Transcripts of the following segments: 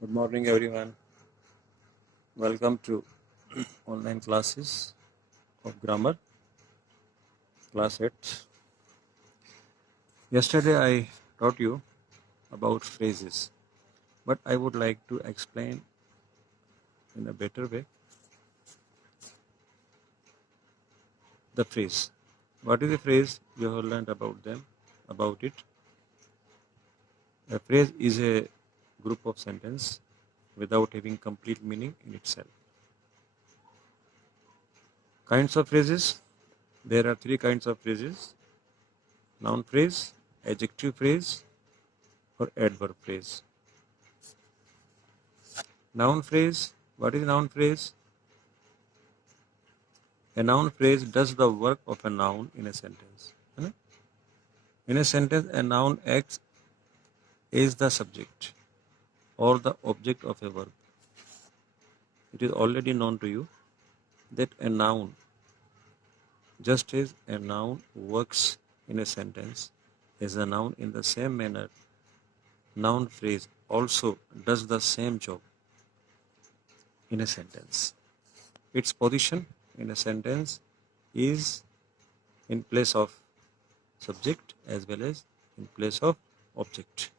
Good morning, everyone. Welcome to online classes of grammar, class 8. Yesterday, I taught you about phrases, but I would like to explain in a better way the phrase. What is a phrase? You have learned about it. A phrase is a group of sentence without having complete meaning in itself. Kinds of phrases. There are three kinds of phrases: noun phrase, adjective phrase, or adverb phrase. Noun phrase. What is noun phrase? A noun phrase does the work of a noun in a sentence. In a sentence, a noun acts as the subject or the object of a verb. It is already known to you that a noun, just as a noun works in a sentence as a noun, in the same manner, noun phrase also does the same job in a sentence. Its position in a sentence is in place of subject as well as in place of object.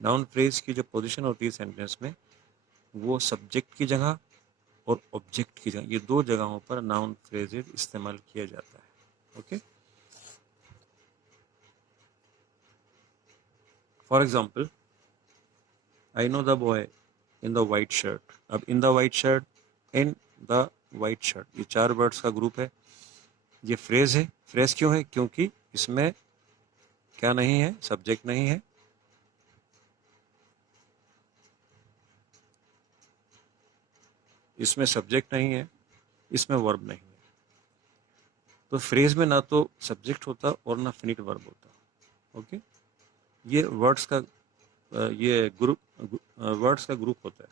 Noun phrase की जो position होती है sentence में, वो subject की जगह और object की जगह, ये दो जगहों पर नाउन फ्रेजेज इस्तेमाल किया जाता है. Okay, for example, I know the boy in the white shirt. अब in the white shirt, in the white shirt, ये चार वर्ड्स का ग्रुप है. ये फ्रेज है. फ्रेज क्यों है? क्योंकि इसमें क्या नहीं है? सब्जेक्ट नहीं है. इसमें सब्जेक्ट नहीं है, इसमें वर्ब नहीं है. तो फ्रेज में ना तो सब्जेक्ट होता और ना फिनिट वर्ब होता. ओके, ये वर्ड्स का वर्ड्स का ग्रुप होता है.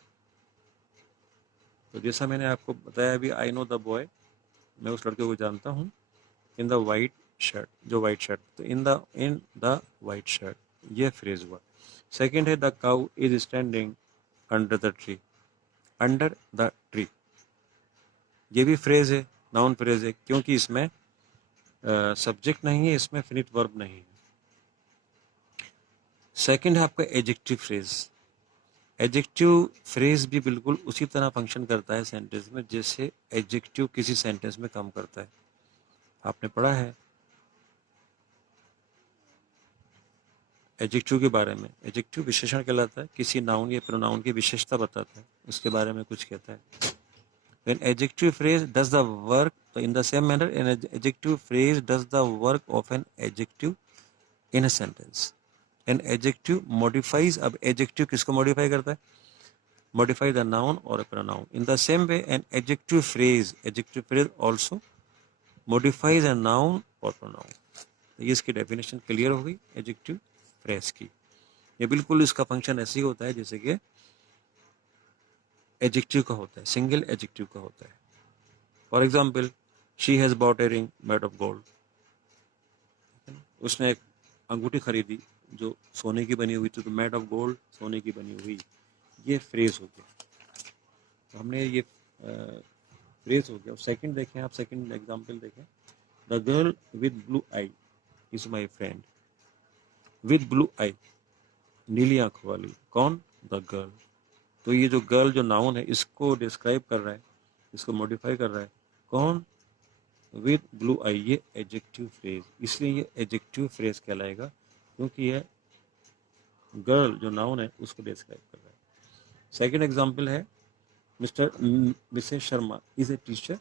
तो जैसा मैंने आपको बताया अभी, आई नो द बॉय, मैं उस लड़के को जानता हूँ. इन द वाइट शर्ट, जो वाइट शर्ट, तो इन द वाइट शर्ट, ये फ्रेज हुआ. सेकेंड है the cow is standing under the tree. Under the tree, ये भी फ्रेज है, नाउन फ्रेज है, क्योंकि इसमें सब्जेक्ट नहीं है, इसमें फिनिट वर्ब नहीं है. सेकंड है आपका एडजेक्टिव फ्रेज. एडजेक्टिव फ्रेज भी बिल्कुल उसी तरह फंक्शन करता है सेंटेंस में जैसे एडजेक्टिव किसी सेंटेंस में काम करता है. आपने पढ़ा है एडजेक्टिव के बारे में. एडजेक्टिव विशेषण कहलाता है, किसी नाउन या प्रोनाउन की विशेषता बताता है, उसके बारे में कुछ कहता है. When adjective phrase does the work, in the same manner, an adjective phrase does the work of an adjective in a sentence. An adjective modifies, अब adjective किसको modify करता है? Modify the noun or a pronoun. In the same way, an adjective phrase also modifies a noun or pronoun. ये इसकी definition clear हो गई adjective phrase की. ये बिल्कुल इसका फंक्शन ऐसे ही होता है जैसे कि एडजेक्टिव का होता है, सिंगल एडजेक्टिव का होता है. For example, she has bot a ring made of gold. उसने एक अंगूठी खरीदी जो सोने की बनी हुई थी, तो मेड ऑफ गोल्ड, सोने की बनी हुई, ये फ्रेज हो गया. तो हमने ये फ्रेज हो गया. सेकंड देखें आप, सेकंड एग्जांपल देखें. The girl with blue eye is my friend. With blue eye, नीली आंखों वाली. कौन? The girl. तो ये जो गर्ल जो नाउन है, इसको डिस्क्राइब कर रहा है, इसको मॉडिफाई कर रहा है. कौन? विद ब्लू आई. ये एडजेक्टिव फ्रेज, इसलिए ये एडजेक्टिव फ्रेज कहलाएगा, क्योंकि ये गर्ल जो नाउन है उसको डिस्क्राइब कर रहा है. सेकंड एग्जांपल है, Mrs Sharma is a teacher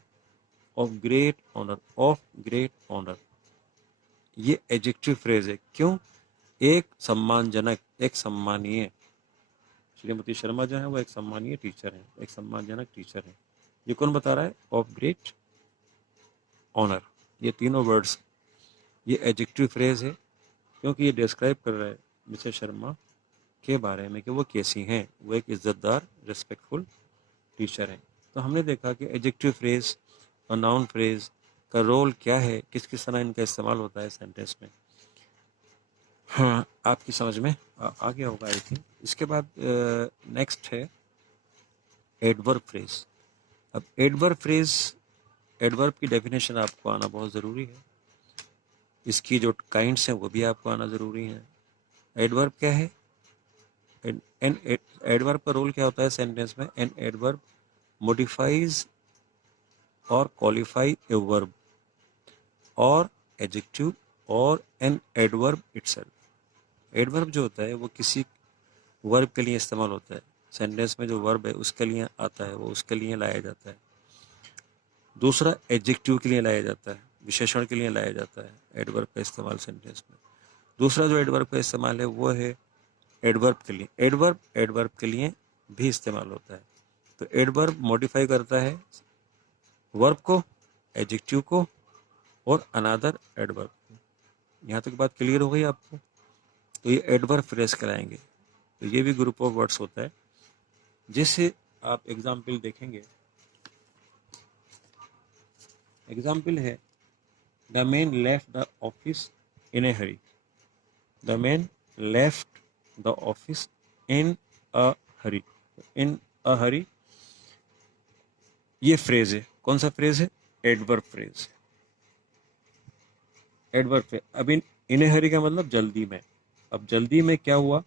of great honour. Of great honour, ये एडजेक्टिव फ्रेज है. क्यों? एक सम्मानजनक, एक सम्मानीय. श्रीमती शर्मा जो है वो एक सम्मानीय टीचर है, एक सम्मानजनक टीचर है. ये कौन बता रहा है? Of great honour. ये तीनों वर्ड्स, ये एडजेक्टिव फ्रेज है, क्योंकि ये डिस्क्राइब कर रहा है मिसेस शर्मा के बारे में कि वो कैसी हैं, वो एक इज्जतदार, रिस्पेक्टफुल टीचर हैं. तो हमने देखा कि एडजेक्टिव फ्रेज और नाउन फ्रेज का रोल क्या है, किस किस तरह इनका इस्तेमाल होता है सेंटेंस में. हाँ, आपकी समझ में आ गया होगा आई थिंक। इसके बाद नेक्स्ट है एडवर्ब फ्रेज। अब एडवर्ब की डेफिनेशन आपको आना बहुत ज़रूरी है। इसकी जो काइंड्स हैं वो भी आपको आना ज़रूरी है। एडवर्ब क्या है? एन एडवर्ब का रोल क्या होता है सेंटेंस में? एन एडवर्ब मॉडिफाइज और क्वालिफाई ए वर्ब और एडजेक्टिव और एन एडवर्ब इटसेल्फ। एडवर्ब जो होता है वो किसी वर्ब के लिए इस्तेमाल होता है। सेंटेंस में जो वर्ब है उसके लिए आता है, वो उसके लिए लाया जाता है। दूसरा एडजेक्टिव के लिए लाया जाता है, विशेषण के लिए लाया जाता है एडवर्ब का इस्तेमाल सेंटेंस में। दूसरा जो एडवर्ब का इस्तेमाल है वो है एडवर्ब के लिए। एडवर्ब के लिए भी इस्तेमाल होता है। तो एडवर्ब मॉडिफाई करता है वर्ब को, एडजेक्टिव को और अनादर एडवर्ब को। यहाँ तक बात क्लियर हो गई आपको? तो ये एडवर्ब फ्रेज कहलाएंगे। तो ये भी ग्रुप ऑफ वर्ड्स होता है। जैसे आप एग्जाम्पल देखेंगे, एग्जाम्पल है the man left the office in a hurry. The man left the office in a hurry. In a hurry ये फ्रेज है। कौन सा फ्रेज है? Adverb phrase. Adverb phrase. अब इन ए हरी का मतलब जल्दी में। अब जल्दी में क्या हुआ?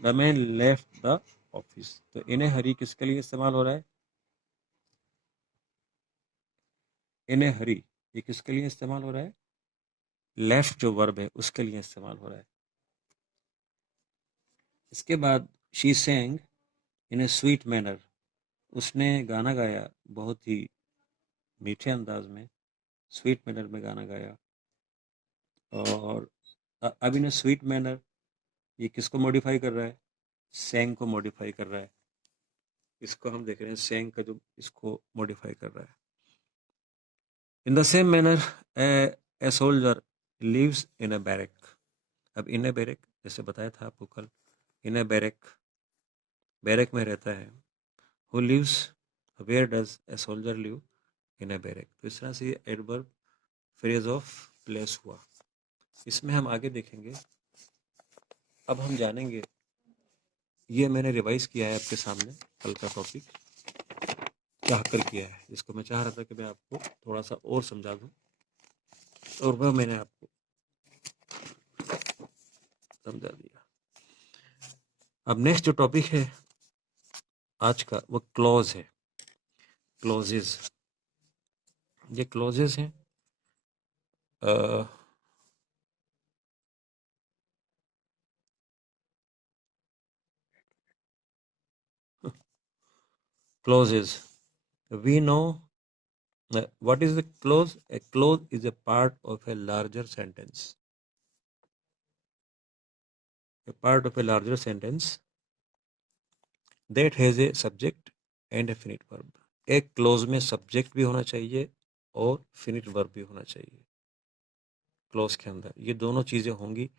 The man left the office. तो इन ए हरी किसके लिए इस्तेमाल हो रहा है? इन ए हरी ये किसके लिए इस्तेमाल हो रहा है? लेफ्ट जो वर्ब है उसके लिए इस्तेमाल हो रहा है। इसके बाद she sang in a sweet manner. उसने गाना गाया बहुत ही मीठे अंदाज में, स्वीट मैनर में गाना गाया। और अब इन ए स्वीट मैनर ये किसको मॉडिफाई कर रहा है? सेंग को मॉडिफाई कर रहा है। इसको हम देख रहे हैं, सेंग का जो इसको मॉडिफाई कर रहा है। In the same manner a soldier lives in a barrack. अब इन ए बैरक जैसे बताया था आपको कल, इन ए बैरक, बैरक में रहता है। Who lives, where does a soldier live? In a barrack. तो इस तरह से ये एडवर्ब फ्रेज ऑफ प्लेस हुआ। इसमें हम आगे देखेंगे। अब हम जानेंगे, ये मैंने रिवाइज किया है आपके सामने कल का टॉपिक चाह कर किया है, जिसको मैं चाह रहा था कि मैं आपको थोड़ा सा और समझा दूं, और वह मैंने आपको समझा दिया। अब नेक्स्ट जो टॉपिक है आज का वो क्लॉज है। क्लॉजेज, ये क्लॉजेज हैं। Clauses, we know what is the clause? A clause is a part of a larger sentence. A part of a larger sentence that has a subject and a finite verb. एक close में subject भी होना चाहिए और finite verb भी होना चाहिए। Close के अंदर ये दोनों चीजें होंगी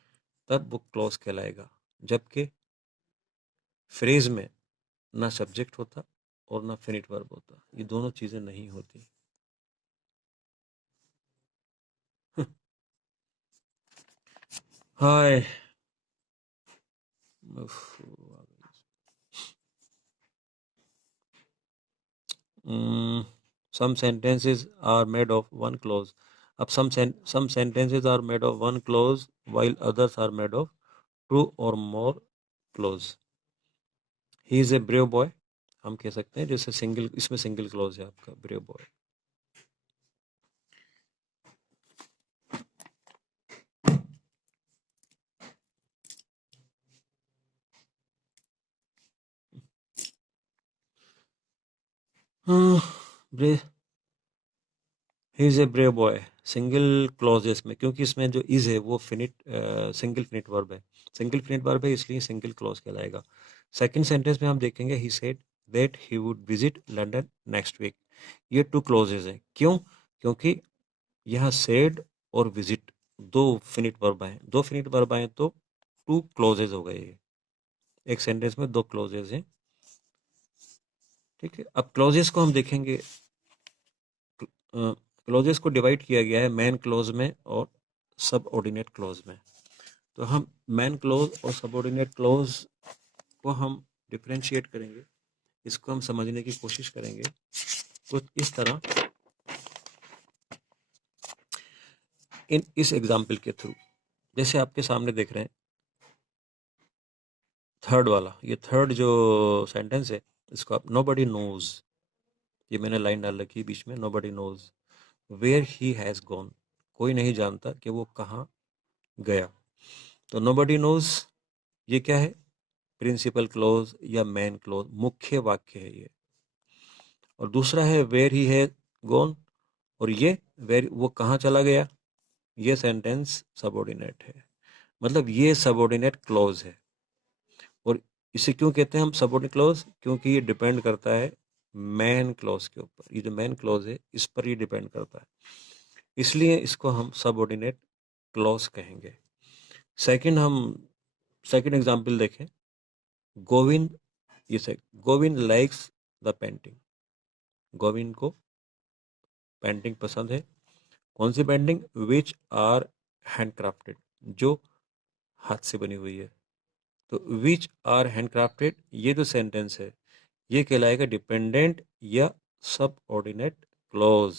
तब वो क्लोज कहलाएगा। जबकि फ्रेज में ना सब्जेक्ट होता और ना फिनिट वर्ब होता, ये दोनों चीजें नहीं होती। हाय, some sentences are made of one clause. अब some sentences are made of one clause while others are made of two or more clause. He is a brave boy, हम कह सकते हैं, जैसे सिंगल, इसमें सिंगल क्लॉज है आपका brave boy. brave, he is a brave boy single clauses में, क्योंकि इसमें जो इज है वो फिनिट सिंगल फिनिट वर्ब है। सिंगल फिनिट वर्ब है इसलिए सिंगल क्लॉज कहलाएगा। सेकंड सेंटेंस में हम देखेंगे he said that he would visit London next week. ये टू क्लॉजेज हैं। क्यों? क्योंकि यहाँ सेड और विजिट दो फिनिट वर्ब आए, दो फिनिट वर्ब आए तो टू क्लॉजेज हो गए। एक सेंटेंस में दो क्लॉजेज हैं। ठीक है, अब क्लॉजेज को हम देखेंगे। क्लॉजेस को डिवाइड किया गया है मेन क्लॉज में और सब ऑर्डिनेट क्लॉज में। तो हम मैन क्लोज और सबऑर्डिनेट क्लोज को हम डिफरेंशिएट करेंगे, इसको हम समझने की कोशिश करेंगे कुछ इस तरह, इस एग्जाम्पल के थ्रू। जैसे आपके सामने देख रहे हैं थर्ड वाला, ये थर्ड जो सेंटेंस है, इसको आप नोबडी नोज, ये मैंने लाइन डाल रखी है बीच में, nobody knows where he has gone, कोई नहीं जानता कि वो कहाँ गया। तो नोबडी नोज ये क्या है, प्रिंसिपल क्लोज या मेन क्लोज, मुख्य वाक्य है ये। और दूसरा है वेयर ही है गॉन, और ये वेयर वो कहाँ चला गया, ये सेंटेंस सबऑर्डिनेट है, मतलब ये सबऑर्डिनेट क्लोज है। और इसे क्यों कहते हैं हम सबऑर्डिनेट क्लोज, क्योंकि ये डिपेंड करता है मेन क्लोज के ऊपर, ये जो मेन क्लोज है इस पर ये डिपेंड करता है, इसलिए इसको हम सबऑर्डिनेट क्लोज कहेंगे। सेकंड एग्जांपल देखें, गोविंद, ये से Govind likes the painting, Govind को पेंटिंग पसंद है। कौन सी पेंटिंग, विच आर हैंडक्राफ्टेड, जो हाथ से बनी हुई है। तो विच आर हैंडक्राफ्टेड ये जो सेंटेंस है ये कहलाएगा डिपेंडेंट या सबऑर्डिनेट क्लॉज।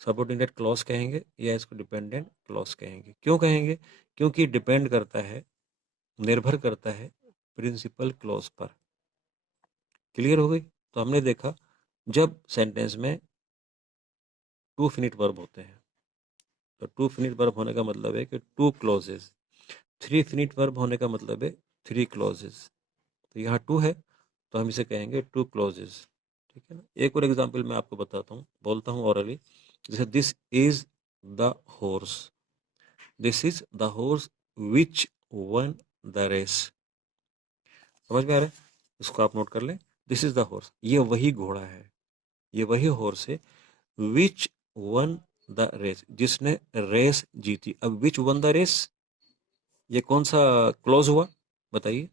सबऑर्डिनेट क्लॉज कहेंगे या इसको डिपेंडेंट क्लॉज कहेंगे। क्यों कहेंगे, क्योंकि डिपेंड करता है, निर्भर करता है प्रिंसिपल क्लॉज पर। क्लियर हो गई। तो हमने देखा जब सेंटेंस में टू फिनिट वर्ब होते हैं, तो टू फिनिट वर्ब होने का मतलब है कि two clauses, three finite verb होने का मतलब है थ्री क्लॉजेस। तो यहाँ टू है तो हम इसे कहेंगे टू क्लॉजेस, ठीक है ना। एक और एग्जांपल मैं आपको बताता हूँ, बोलता हूँ ऑरली, जैसे this is the horse, this is the horse which won the race. समझ में आ रहा है, इसको आप नोट कर लें, दिस इज द हॉर्स, ये वही घोड़ा है, ये वही हॉर्स है, विच वन द रेस, जिसने रेस जीती। अब विच वन द रेस, ये कौन सा क्लॉज हुआ बताइए,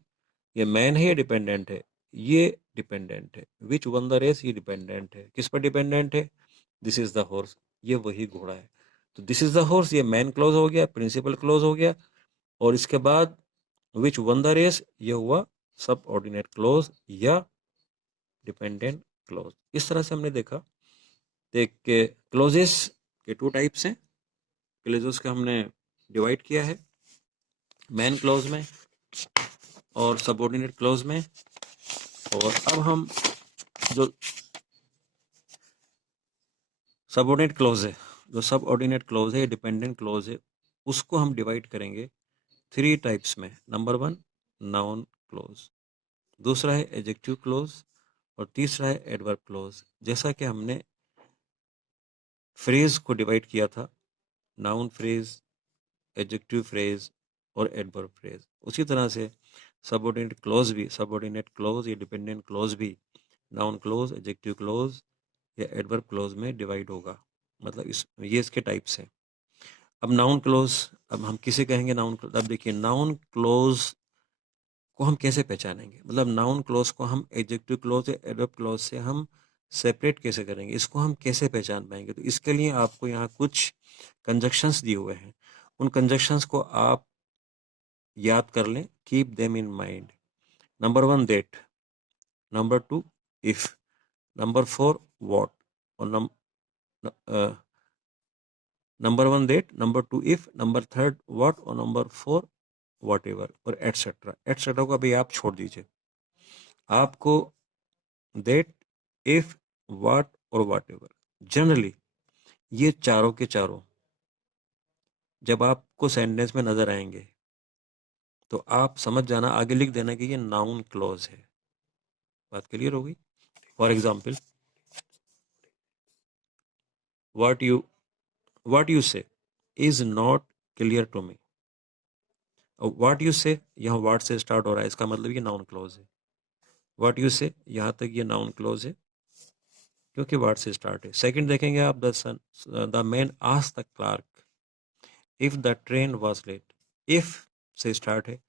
ये मैन है या डिपेंडेंट है, ये डिपेंडेंट है। विच वन द रेस ये डिपेंडेंट है, किस पर डिपेंडेंट है, दिस इज द हॉर्स, ये वही घोड़ा है। तो दिस इज द हॉर्स ये मैन क्लॉज हो गया, प्रिंसिपल क्लॉज हो गया, और इसके बाद विच वन द रेस ये हुआ सब ऑर्डिनेट क्लॉज या डिपेंडेंट क्लॉज। इस तरह से हमने देखा, देख के क्लोजेस के टू टाइप्स हैं, क्लोजेस का हमने डिवाइड किया है मैन क्लॉज में और सबऑर्डिनेट क्लॉज में। और अब हम जो सबऑर्डिनेट क्लॉज है, जो सबऑर्डिनेट क्लॉज है, डिपेंडेंट क्लॉज है, उसको हम डिवाइड करेंगे थ्री टाइप्स में। नंबर वन नाउन क्लॉज, दूसरा है एडजेक्टिव क्लॉज, और तीसरा है एडवर्ब क्लॉज। जैसा कि हमने फ्रेज को डिवाइड किया था, नाउन फ्रेज, एडजेक्टिव फ्रेज और एडवर्ब फ्रेज, उसी तरह से सबऑर्डिनेट क्लॉज या डिपेंडेंट क्लॉज भी नाउन क्लॉज, एडजेक्टिव क्लॉज या एडवर्ब क्लॉज में डिवाइड होगा। मतलब ये इसके टाइप्स हैं। अब नाउन क्लोज, अब हम किसे कहेंगे नाउन क्लोज, अब देखिए नाउन क्लोज को हम कैसे पहचानेंगे, मतलब नाउन क्लोज को हम एडजेक्टिव क्लोज या एडवर्ब क्लोज से हम सेपरेट कैसे करेंगे, इसको हम कैसे पहचान पाएंगे। तो इसके लिए आपको यहाँ कुछ कंजक्शंस दिए हुए हैं, उन कंजक्शंस को आप याद कर लें, keep them in mind. Number one that, number two if, number four what, और number one that, number two if, number third what, और नंबर फोर वॉट एवर, और एटसेट्रा। एटसेट्रा को अभी आप छोड़ दीजिए, आपको दैट, इफ, व्हाट और वॉट एवर, जनरली ये चारों के चारों जब आपको सेंटेंस में नजर आएंगे तो आप समझ जाना, आगे लिख देना कि ये नाउन क्लॉज है। बात क्लियर होगी। For example, what you what you say is not clear to me. What you say, यहाँ व्हाट से स्टार्ट हो रहा है, इसका मतलब ये नाउन क्लॉज है। व्हाट यू से यहाँ तक ये नाउन क्लॉज है क्योंकि वर्ड से स्टार्ट है। सेकंड देखेंगे आप, the man asked the clerk if the train was late. If से स्टार्ट है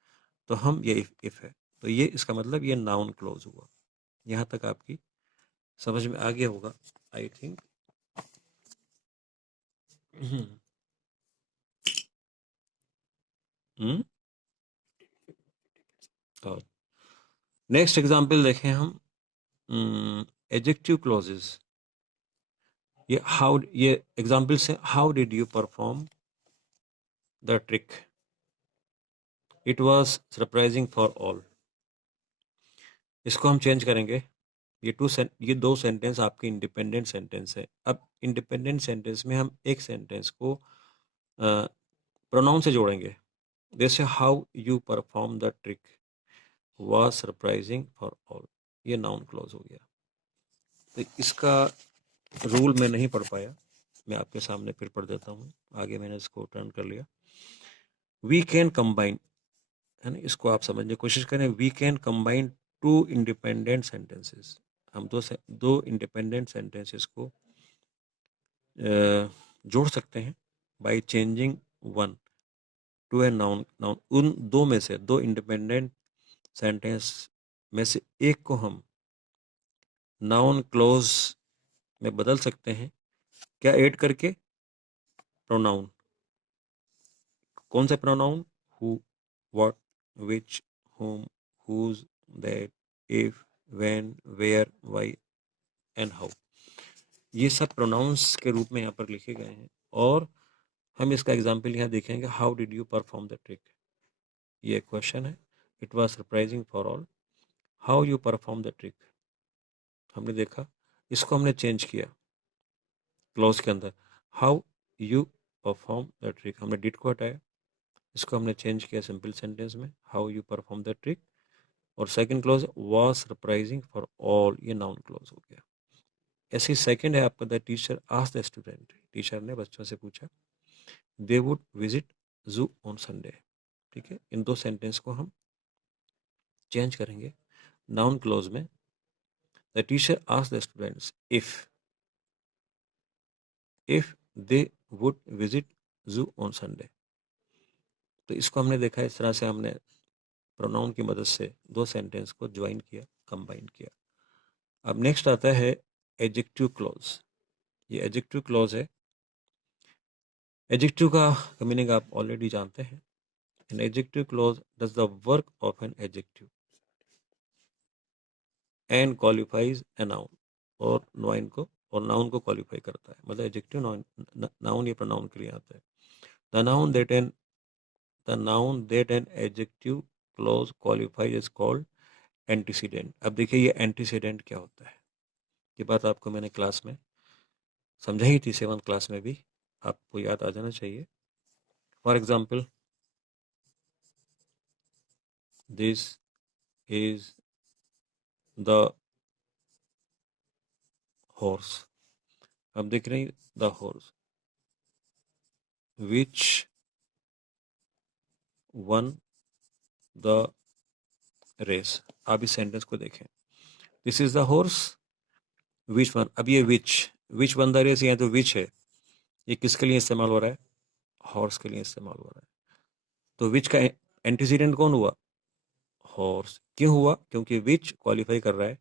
तो हम ये इफ है, तो ये इसका मतलब ये नाउन क्लोज हुआ। यहाँ तक आपकी समझ में आ गया होगा आई थिंक। और नेक्स्ट एग्जाम्पल देखें हम एडजेक्टिव क्लॉजेस। ये एग्जाम्पल से how did you perform the trick, it was surprising for all. इसको हम चेंज करेंगे। ये दो सेंटेंस आपके इंडिपेंडेंट सेंटेंस है। अब इंडिपेंडेंट सेंटेंस में हम एक सेंटेंस को प्रोनाउन से जोड़ेंगे। जैसे how you perform the trick was surprising for all, ये नाउन क्लॉज हो गया। तो इसका रूल मैं नहीं पढ़ पाया, मैं आपके सामने फिर पढ़ देता हूँ। आगे मैंने इसको टर्न कर लिया। वी कैन कंबाइन, है ना, इसको आप समझने की कोशिश करें। We can combine two independent sentences. हम दो इंडिपेंडेंट सेंटेंसेस को जोड़ सकते हैं by changing one to a noun. उन दो में से, दो इंडिपेंडेंट सेंटेंस में से एक को हम नाउन क्लोज में बदल सकते हैं। क्या ऐड करके? प्रोनाउन। कौन सा pronoun? Who, what, which, whom, whose, that, if, when, where, why and how. ये सब प्रोनाउंस के रूप में यहाँ पर लिखे गए हैं। और हम इसका एग्जाम्पल यहाँ देखेंगे। How did you perform the trick, ये क्वेश्चन है। It was surprising for all. How you perform the trick, हमने देखा, इसको हमने चेंज किया क्लॉज के अंदर। How you perform the trick, हमने डिड को हटाया, इसको हमने चेंज किया सिंपल सेंटेंस में, how you perform the trick. और second clause was surprising for all, ये नाउन क्लॉज हो गया। ऐसी सेकंड है आपका, the teacher asked the student, teacher ने बच्चों से पूछा, दे वुड विजिट जू ऑन संडे। ठीक है, इन दो सेंटेंस को हम चेंज करेंगे नाउन क्लॉज में। The teacher asked the students if they would visit जू ऑन संडे। तो इसको हमने देखा, इस तरह से हमने प्रोनाउन की मदद से दो सेंटेंस को ज्वाइन किया, कंबाइन किया। अब नेक्स्ट आता है एडजेक्टिव क्लॉज। ये एडजेक्टिव क्लॉज है। एडजेक्टिव का मीनिंग आप ऑलरेडी जानते हैं। An adjective clause does the work of an adjective and qualifies a noun, और नाउन को क्वालिफाई करता है। मतलब एडजेक्टिव नाउन ये प्रोनाउन के लिए आता है। The noun that an adjective clause qualifies is called antecedent. अब देखिए ये एंटीसीडेंट क्या होता है, ये बात आपको मैंने क्लास में समझाई थी, 7th क्लास में भी, आपको याद आ जाना चाहिए। For example, this is the horse. अब देख रहे हैं the horse which won the race. आप इस सेंटेंस को देखें, this is the horse which won. अब ये विच वन द रेस, यहाँ तो विच है, ये किसके लिए इस्तेमाल हो रहा है? हॉर्स के लिए इस्तेमाल हो रहा है। तो विच का एंटीसीडेंट कौन हुआ? हॉर्स। क्यों हुआ? क्योंकि विच क्वालिफाई कर रहा है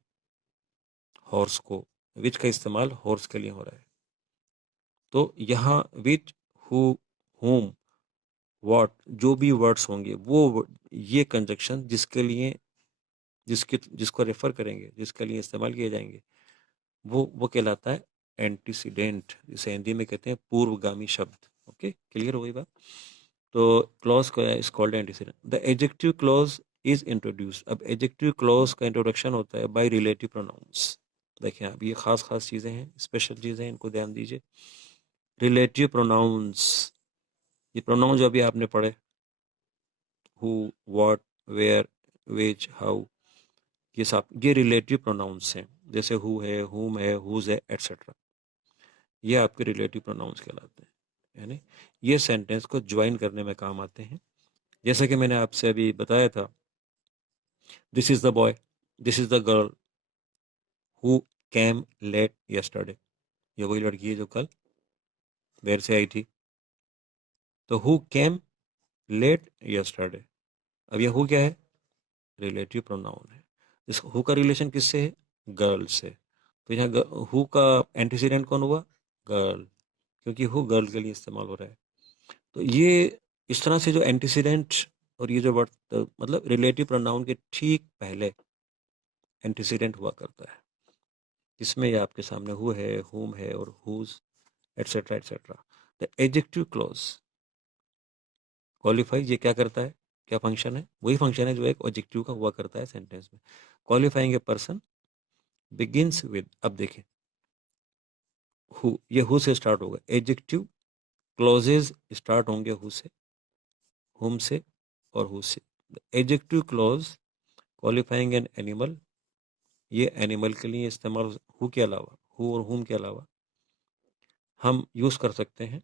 हॉर्स को, विच का इस्तेमाल हॉर्स के लिए हो रहा है। तो यहाँ विच, हु, होम, व्हाट, जो भी वर्ड्स होंगे वो ये कंजक्शन जिसको रेफर करेंगे, जिसके लिए इस्तेमाल किए जाएंगे, वो कहलाता है एंटीसीडेंट, जिसे हिंदी में कहते हैं पूर्वगामी शब्द। ओके, क्लियर हो गई बात? तो क्लॉज का is called antecedent. The adjective clause is introduced. अब एडजेक्टिव क्लॉज का इंट्रोडक्शन होता है बाय रिलेटिव प्रोनाउंस। देखिए अब ये खास चीज़ें हैं, स्पेशल चीज़ें हैं, इनको ध्यान दीजिए। रिलेटिव प्रोनाउंस, ये प्रोनाउन जो अभी आपने पढ़े, who, what, where, which, how, ये सब ये रिलेटिव प्रोनाउंस हैं। जैसे हु है, हुम है, हुज है, एटसेट्रा, ये आपके रिलेटिव प्रोनाउंस कहलाते हैं। यानी ये सेंटेंस को ज्वाइन करने में काम आते हैं। जैसे कि मैंने आपसे अभी बताया था, this is the boy, this is the girl who came late yesterday. ये वही लड़की है जो कल देर से आई थी। तो हु कैम लेट यस्टरडे, अब ये हु क्या है? रिलेटिव प्रोनाउन है। इस हु का रिलेशन किससे है? गर्ल से। तो यहाँ हु का एंटीसीडेंट कौन हुआ? गर्ल, क्योंकि हु गर्ल के लिए इस्तेमाल हो रहा है। तो ये इस तरह से जो एंटीसीडेंट और ये जो वर्ड मतलब रिलेटिव प्रोनाउन के ठीक पहले एंटीसीडेंट हुआ करता है, इसमें ये आपके सामने हु है, हुम है और whose etcetera etcetera. The adjective clause qualify, ये क्या करता है, क्या फंक्शन है, वही फंक्शन है जो एक एडजेक्टिव का हुआ करता है सेंटेंस में। Qualifying a person begins with, अब देखें हु, ये हु से स्टार्ट होगा, एडजेक्टिव क्लॉजेज स्टार्ट होंगे हु से, हुम से और हु से। Adjective clause qualifying an animal, ये एनिमल के लिए इस्तेमाल, हु के अलावा, हु और हुम के अलावा हम यूज कर सकते हैं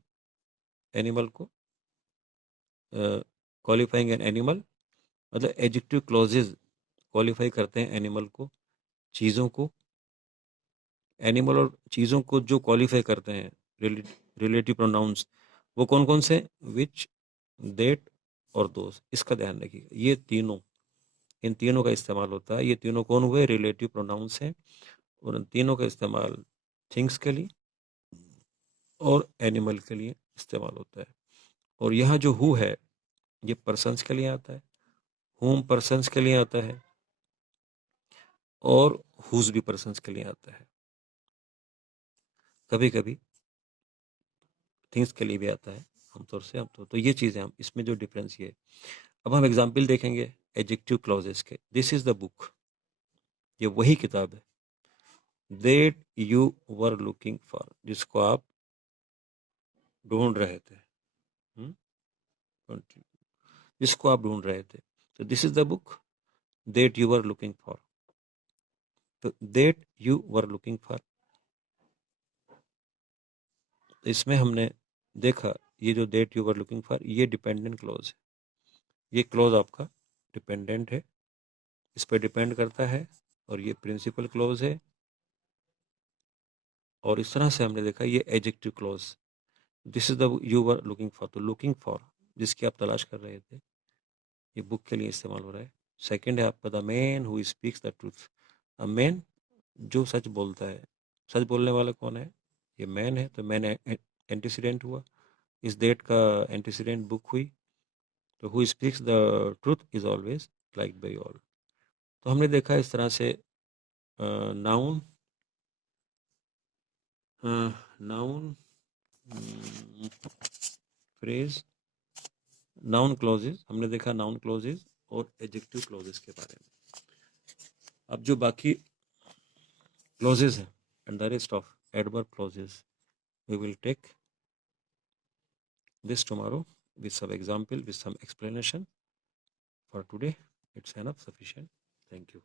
एनिमल को। क्वालिफाइंग एन एनिमल मतलब एडजेक्टिव क्लॉजेज क्वालिफाई करते हैं एनिमल को, चीज़ों को। एनिमल और चीज़ों को जो क्वालिफाई करते हैं रिलेटिव प्रोनाउंस, वो कौन कौन से, विच, देट और दोस, इसका ध्यान रखिएगा। ये तीनों, इन तीनों का इस्तेमाल होता है। ये तीनों कौन हुए, रिलेटिव प्रोनाउंस हैं, और इन तीनों का इस्तेमाल थिंग्स के लिए और एनिमल के लिए इस्तेमाल होता है। और यहाँ जो हु है ये पर्सन्स के लिए आता है, होम पर्सन्स के लिए आता है, और हुज भी पर्सन्स के लिए आता है, कभी कभी थिंग्स के लिए भी आता है, आमतौर से। तो ये चीज़ें हम इसमें जो डिफरेंस ये है। अब हम एग्जाम्पल देखेंगे एडजेक्टिव क्लॉजेस के। दिस इज द बुक, ये वही किताब है, that you were looking for, जिसको आप ढूंढ रहे थे। continue, जिसको आप ढूंढ रहे थे। तो this is the book that you were looking for. तो that you were looking for, इसमें हमने देखा ये जो that you were looking for, ये डिपेंडेंट क्लॉज है। ये क्लॉज आपका डिपेंडेंट है, इस पर डिपेंड करता है, और ये प्रिंसिपल क्लॉज है। और इस तरह से हमने देखा ये adjective clause, this is the you were looking for, तो लुकिंग फॉर जिसकी आप तलाश कर रहे थे, ये बुक के लिए इस्तेमाल हो रहा है। सेकंड है आपका the man who speaks the truth, a man जो सच बोलता है। सच बोलने वाला कौन है, ये मैन है, तो मैन एंटीसीडेंट हुआ, इस डेट का एंटीसीडेंट बुक हुई। तो who speaks the truth is always like by all. तो हमने देखा इस तरह से noun, noun phrase, noun clauses, हमने देखा नाउन क्लॉजेज और एडजेक्टिव क्लॉजेज के बारे में। अब जो बाकी क्लॉजेज हैं and the rest of adverb clauses, we will take this tomorrow with some example, with some explanation. For today it's enough sufficient. Thank you.